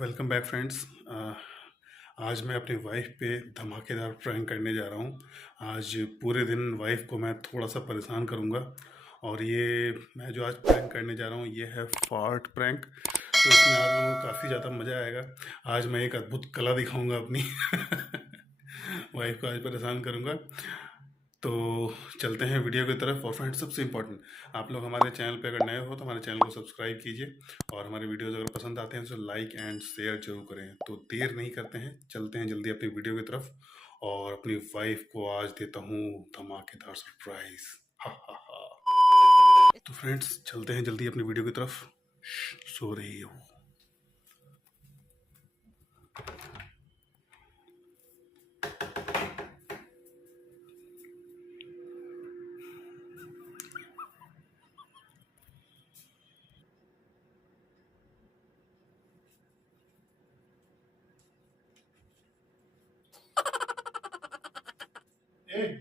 Welcome back friends. आज मैं अपनी वाइफ पे धमाकेदार प्रैंक करने जा रहा हूँ। आज पूरे दिन वाइफ को मैं थोड़ा सा परेशान करूँगा और ये मैं जो आज प्रैंक करने जा रहा हूँ ये है फार्ट प्रैंक। तो इसमें आप लोगों को काफ़ी ज़्यादा मज़ा आएगा। आज मैं एक अद्भुत कला दिखाऊँगा अपनी वाइफ को आज परेशान करूँगा। तो चलते हैं वीडियो की तरफ। और फ्रेंड्स, सबसे इम्पोर्टेंट, आप लोग हमारे चैनल पे अगर नए हो तो हमारे चैनल को सब्सक्राइब कीजिए और हमारे वीडियोस अगर पसंद आते हैं तो लाइक एंड शेयर जरूर करें। तो देर नहीं करते हैं, चलते हैं जल्दी अपनी वीडियो की तरफ और अपनी वाइफ को आज देता हूँ धमाकेदार सरप्राइज। हा हा हा। तो फ्रेंड्स, चलते हैं जल्दी अपनी वीडियो की तरफ। सो रही हो।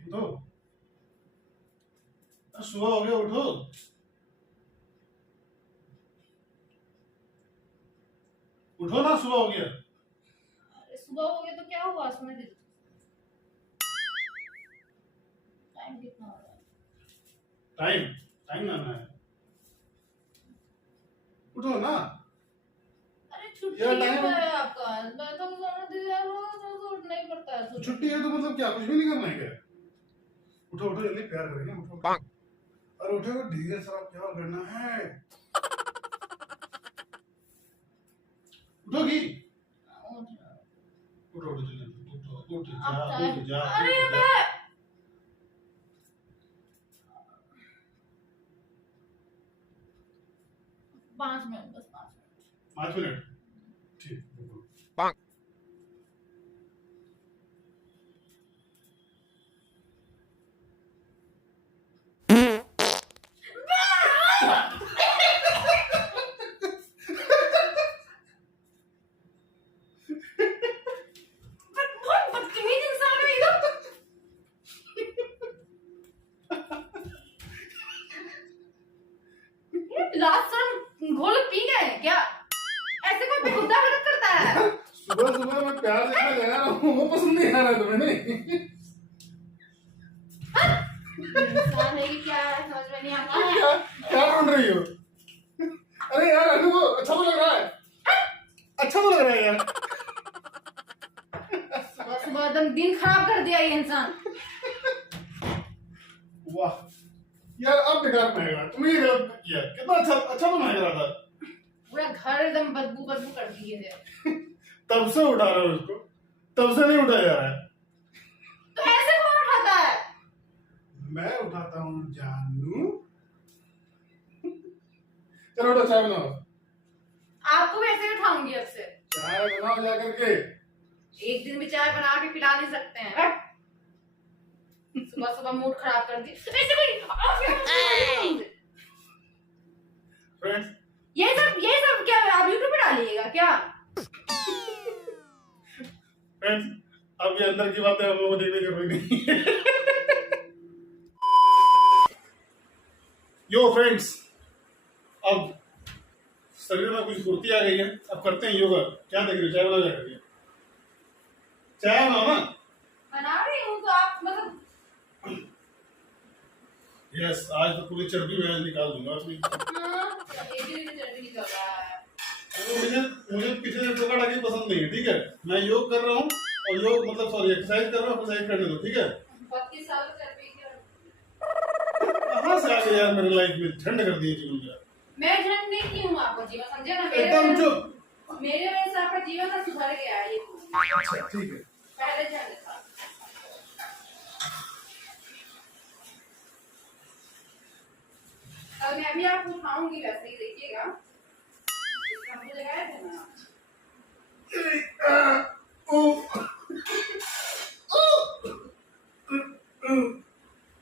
उठो, सुबह हो गया, उठो। उठो ना, सुबह हो गया। सुबह हो गया तो क्या हुआ? सुने दे। टाइम कितना हो रहा है? टाइम टाइम ना है। उठो ना। अरे छुट्टी यार, है टाइम आपका। मैं तो सोने दे यार, रोज उठना ही पड़ता है सुबह। छुट्टी है तो मतलब क्या कुछ भी नहीं करना है क्या? उठो उठो, जल्दी प्यार करेंगे, उठो। अरे उठो, धीरे से आप प्यार करना है। उठोगी? उठो उठो जल्दी, उठो उठ जा, उठ जा। अरे उठ जा। मैं 5 मिनट, बस 5 मिनट। 5 मिनट, ठीक, बिल्कुल। बहुत बदतमीज इंसान है ये तो। लास्ट टाइम घोल पी गए हैं क्या? ऐसे कोई बेहुदा हरकत करता है? सुबह सुबह मैं प्यार देना लगा रहा हूँ, वो पसंद नहीं आ रहा है तुम्हें? नहीं इंसान है कि क्या है, समझ में नहीं आता है। क्या क्या ढूंढ रही हो? अरे यार, अनुभव अच्छा तो लग रहा है, अच्छा तो लग रहा है यार। सुबह सुबह एकदम दिन खराब कर दिया ये इंसान। वाह यार, अब बेकार महंगा, तुमने ये गलत किया। कितना अच्छा अच्छा तो महंग रहा था। पूरा घर एकदम बदबू बदबू कर दिए थे। तब से उठा रहा हूँ उसको, तब से नहीं उठाया जा रहा है। तो ऐसे कौन उठाता है? मैं उठाता हूँ जानू। चलो उठो, चाय बनाओ। आपको भी ऐसे ही उठाऊंगी अब से। चाय बनाओ जा करके। एक दिन भी चाय बना के पिला नहीं सकते हैं। हट। सुबह सुबह मूड खराब कर दी। ऐसे कोई फ्रेंड्स, ये सब क्या आप यूट्यूब पे डालिएगा क्या? फ्रेंड्स, अब ये अंदर की बातें हम लोगों को देखने की जरूरत नहीं है। यो फ्रेंड्स, अब शरीर में कुछ फुर्ती आ गई है, अब करते हैं योगा। क्या देख रहे हो? चाय बनाओ जा करके। चाय बनाओ ना। बना रही हूँ तो आप मतलब। यस, आज तो पूरी चर्बी मैं निकाल दूंगा अपनी। चर्बी निकल रहा है। मुझे मुझे पीछे से टोका टाकी पसंद नहीं है, ठीक है? मैं योग कर रहा हूँ और योग मतलब सॉरी एक्सरसाइज कर रहा हूँ, एक्सरसाइज करने दो, ठीक है? 32 साल चर्बी कहाँ से आ गए यार मेरी लाइफ में, झंड कर दिए जीवन का। मैं झंड नहीं की हूँ आपको जीवन, समझे ना? एकदम चुप। मेरे वजह से आपका जीवन ना सुधर गया है। ये ठीक है, पहले झंड था। अब मैं भी आपको उठाऊंगी, वैसे ही देखिएगा। हमको लगाया था ना।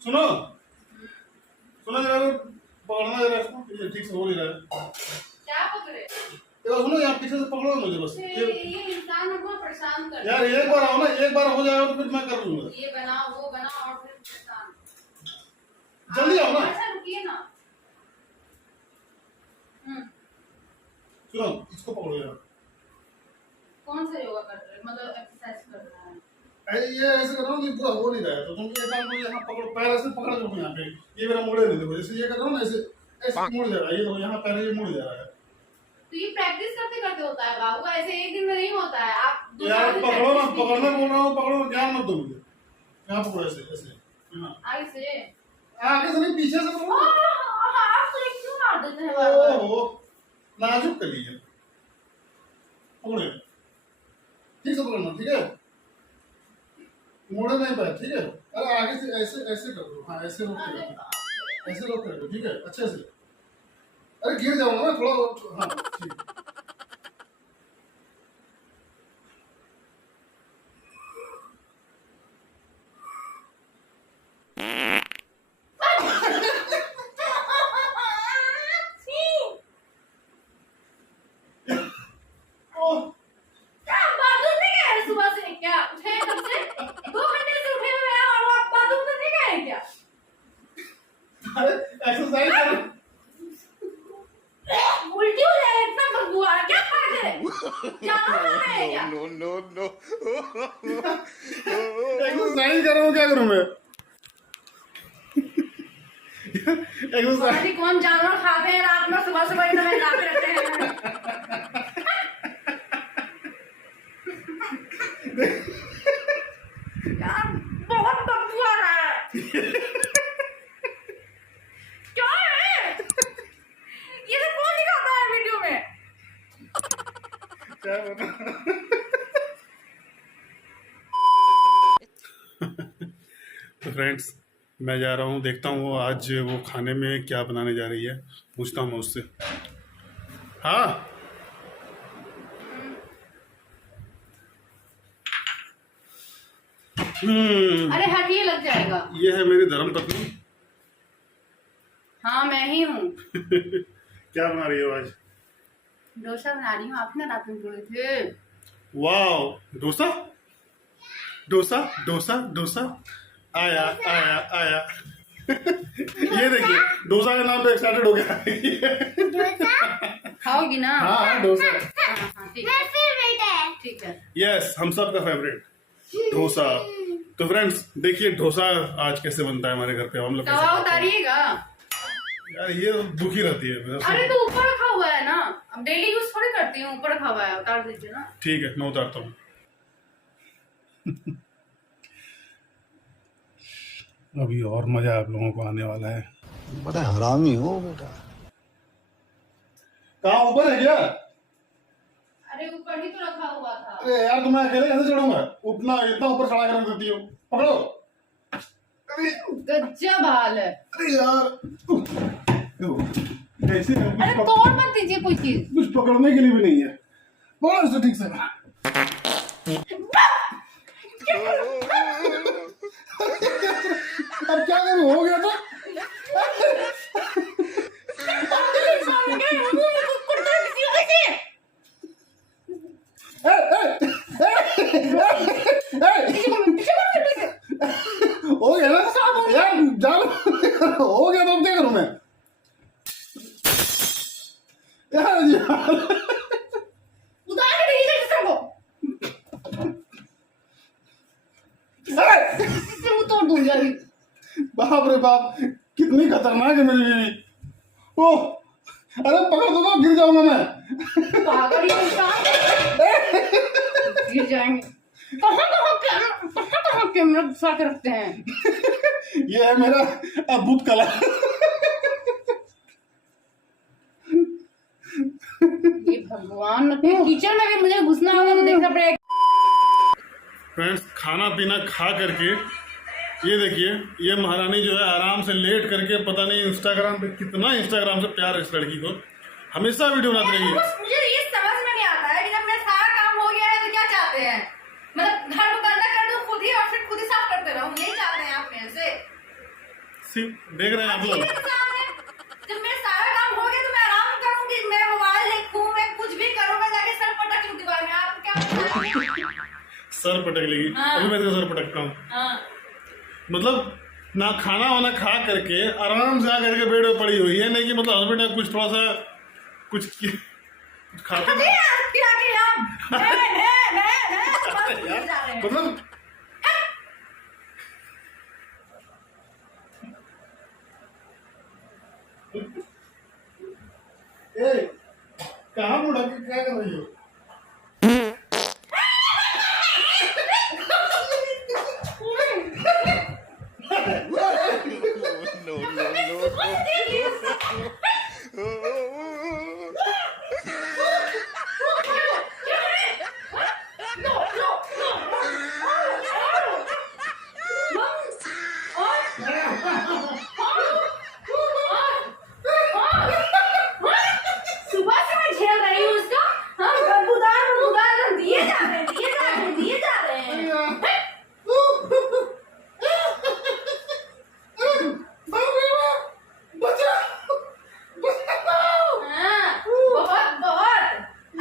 सुनो सुनो जरा, पकड़ना जरा इसको, ये ठीक से हो नहीं रहा है। क्या पकड़े? देखो सुनो, यहाँ पीछे से पकड़ो मुझे बस। ये इंसान हमको परेशान कर यार एक बार आओ ना, एक बार हो जाएगा तो फिर मैं कर लूंगा। ये बना वो बना और फिर परेशान। जल्दी आओ ना। अच्छा रुकिए ना। सुनो, इसको पकड़ो यार। कौन सा योगा कर रहे हैं, मतलब एक्सरसाइज कर रहा है? अरे ये ऐसे कर रहा हूँ कि पूरा हो नहीं रहा है, तो तुम ये काम को यहाँ पकड़ो, पैर ऐसे पकड़ दो यहाँ पे, ये मेरा मुड़े नहीं, देखो जैसे ये कर रहा हूँ ना, ऐसे ऐसे मुड़ जा रहा है, ये देखो यहाँ पैर ये मुड़ जा रहा है। तो ये प्रैक्टिस करते करते होता है बाबू, ऐसे एक दिन में नहीं होता है। आप यार पकड़ो ना, पकड़ना बोल रहा हूँ, पकड़ो, ज्ञान मत दो मुझे। यहाँ पकड़ो ऐसे ऐसे, हाँ आगे से आगे से नहीं, पीछे से पकड़ो। आप तो क्यों मार देते हैं बार-बार? ओहो, नाजुक कली है, पकड़ो ठीक से पकड़ना, ठीक है, मोड़े नहीं पैर, ठीक है। अरे आगे से ऐसे ऐसे कर दो, हाँ ऐसे रोक कर दो, ऐसे रोक कर दो, ठीक है, अच्छे से। अरे गिर जाऊंगा ना थोड़ा, हाँ ठीक। ओह, क्या बाथरूम नहीं गए सुबह से? क्या उठे कब से? 2 घंटे से उठे हुए हैं और आप बाथरूम तो नहीं गए क्या? अरे एक्सरसाइज करो। उल्टी हो जाए, इतना बदबू आ रहा है, क्या खा रहे हैं? क्या खा रहे हैं क्या? no, no, no. एक्सरसाइज कर रहा हूँ, क्या करूँ मैं? एक्सरसाइज अभी कौन जानवर खाते हैं रात में, सुबह सुबह इतना लाते रहते हैं? यार बहुत बदबू आ रहा है। क्या है ये? सब कौन दिखाता है वीडियो में? क्या बता? तो फ्रेंड्स, मैं जा रहा हूँ, देखता हूँ वो आज वो खाने में क्या बनाने जा रही है, पूछता हूँ मैं उससे। हाँ अरे हटिए, लग जाएगा। ये है मेरी धर्मपत्नी। हाँ मैं ही हूँ। क्या बना रही हो आज? डोसा बना रही हूँ, आप ना रात में बोले थे। वाओ, डोसा डोसा डोसा डोसा, आया आया आया। ये देखिए, डोसा के नाम पे एक्साइटेड हो गया। खाओगी ना? हाँ हाँ डोसा, हाँ, ठीक है ठीक है। यस, हम सब का फेवरेट डोसा। तो फ्रेंड्स देखिए डोसा आज कैसे बनता है हमारे घर पे, हम लोग तवा कैसे। उतारिएगा। यार ये दुखी रहती है अरे तो ऊपर रखा हुआ है ना, अब डेली यूज थोड़ी करती हूँ, ऊपर रखा हुआ है, उतार दीजिए ना। ठीक है, मैं उतारता हूँ। अभी और मजा आप लोगों को आने वाला है। बड़ा हरामी हो बेटा। कहाँ ऊपर है क्या? अरे ऊपर ही तो रखा हुआ था। अरे यार, तो मैं अकेले कैसे चढ़ूंगा? उतना इतना ऊपर चढ़ा कर देती हो, पकड़ो। अरे गजब हाल है। अरे यार, कैसे है? अरे तोड़ मत दीजिए कोई चीज। कुछ पकड़ने के लिए भी नहीं है, पकड़ो इसे ठीक से। अब क्या करूं, हो गया तो। हो गया ना यार, जान हो गया तो अब क्या करूं मैं यार? उतार के दीजिए सबको। इससे मुंह तोड़ दूंगी अभी। बाप रे बाप, कितनी खतरनाक है मेरी बीवी। ओह, अरे पकड़ दो तो गिर जाऊंगा मैं। पागल ही इंसान, गिर जाएंगे। कहाँ कैमरा घुसा के रखते हैं? ये है मेरा अद्भुत कला। ये भगवान, किचन में भी मुझे घुसना होगा तो देखना पड़ेगा। फ्रेंड्स, खाना पीना खा करके ये देखिए, ये महारानी जो है आराम से लेट करके, पता नहीं इंस्टाग्राम पे कितना, इंस्टाग्राम से प्यार है इस लड़की को, हमेशा वीडियो बनाती रहेगी। मुझे ये समझ में नहीं आता है कि जब मेरा सारा काम हो गया है तो क्या चाहते हैं? मतलब घर को गंदा कर दो खुद ही और फिर खुद ही साफ करते रहो, यही चाहते हैं आप मेरे से? देख रहे हैं आप लोग। जब मेरा सारा काम हो गया तो मैं आराम करूंगी, मैं मोबाइल देखूं, मैं कुछ भी करूं, मैं जाके सर पटक लूं दीवार में। आप क्या सर पटक लेगी? हाँ। अभी मैं तेरा सर पटकता हूँ। हाँ। मतलब ना खाना वाना खा करके आराम से आकर के बेड पे पड़ी हुई है, नहीं कि मतलब हस्बैंड ने कुछ थोड़ा सा कुछ खाते अरे यार खिला के यार बस यार, जा रहे हैं। मतलब कहाँ मुड़ा के क्या कर रही हो? सुबह से मैं झेल रही हूँ उसको। हम बदबूदार दिए जा रहे हैं। हाँ, बहुत बहुत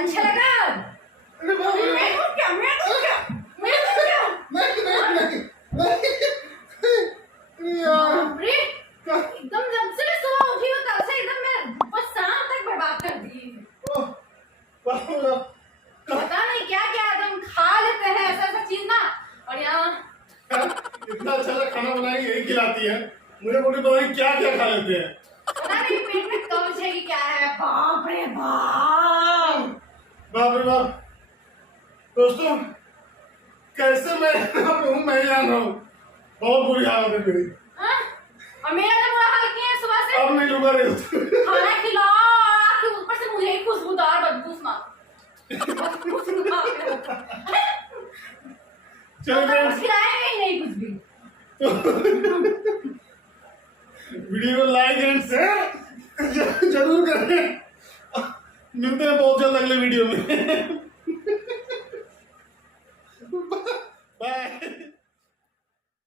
अच्छा लगा। मैं दूँ क्या? अरे, एकदम जब से मैं सुबह उठी हूँ तब से एकदम मैं बस शाम तक बर्बाद कर दी। पता नहीं क्या क्या एकदम खा लेते हैं ऐसा चीज ना। और यहाँ इतना अच्छा खाना बनाएगी यही खिलाती है मुझे, बोली पता नहीं क्या क्या खा लेते हैं। पता नहीं पेट में कब्ज है कि क्या है। बाप रे बाप। बाप रे बाप। दोस्तों कैसे मैं हूँ मैं जान रहा हूँ, बहुत बुरी हालत है मेरी। हाँ? और मेरा जो बुरा हाल किया है सुबह से। अब नहीं रुका रही। खाना खिलाओ और आपके ऊपर से मुझे ही खुशबूदार बदबू चलो फ्रेंड्स, खिलाएंगे ही नहीं कुछ भी। वीडियो को लाइक एंड शेयर जरूर करें। मिलते हैं बहुत जल्द अगले वीडियो में।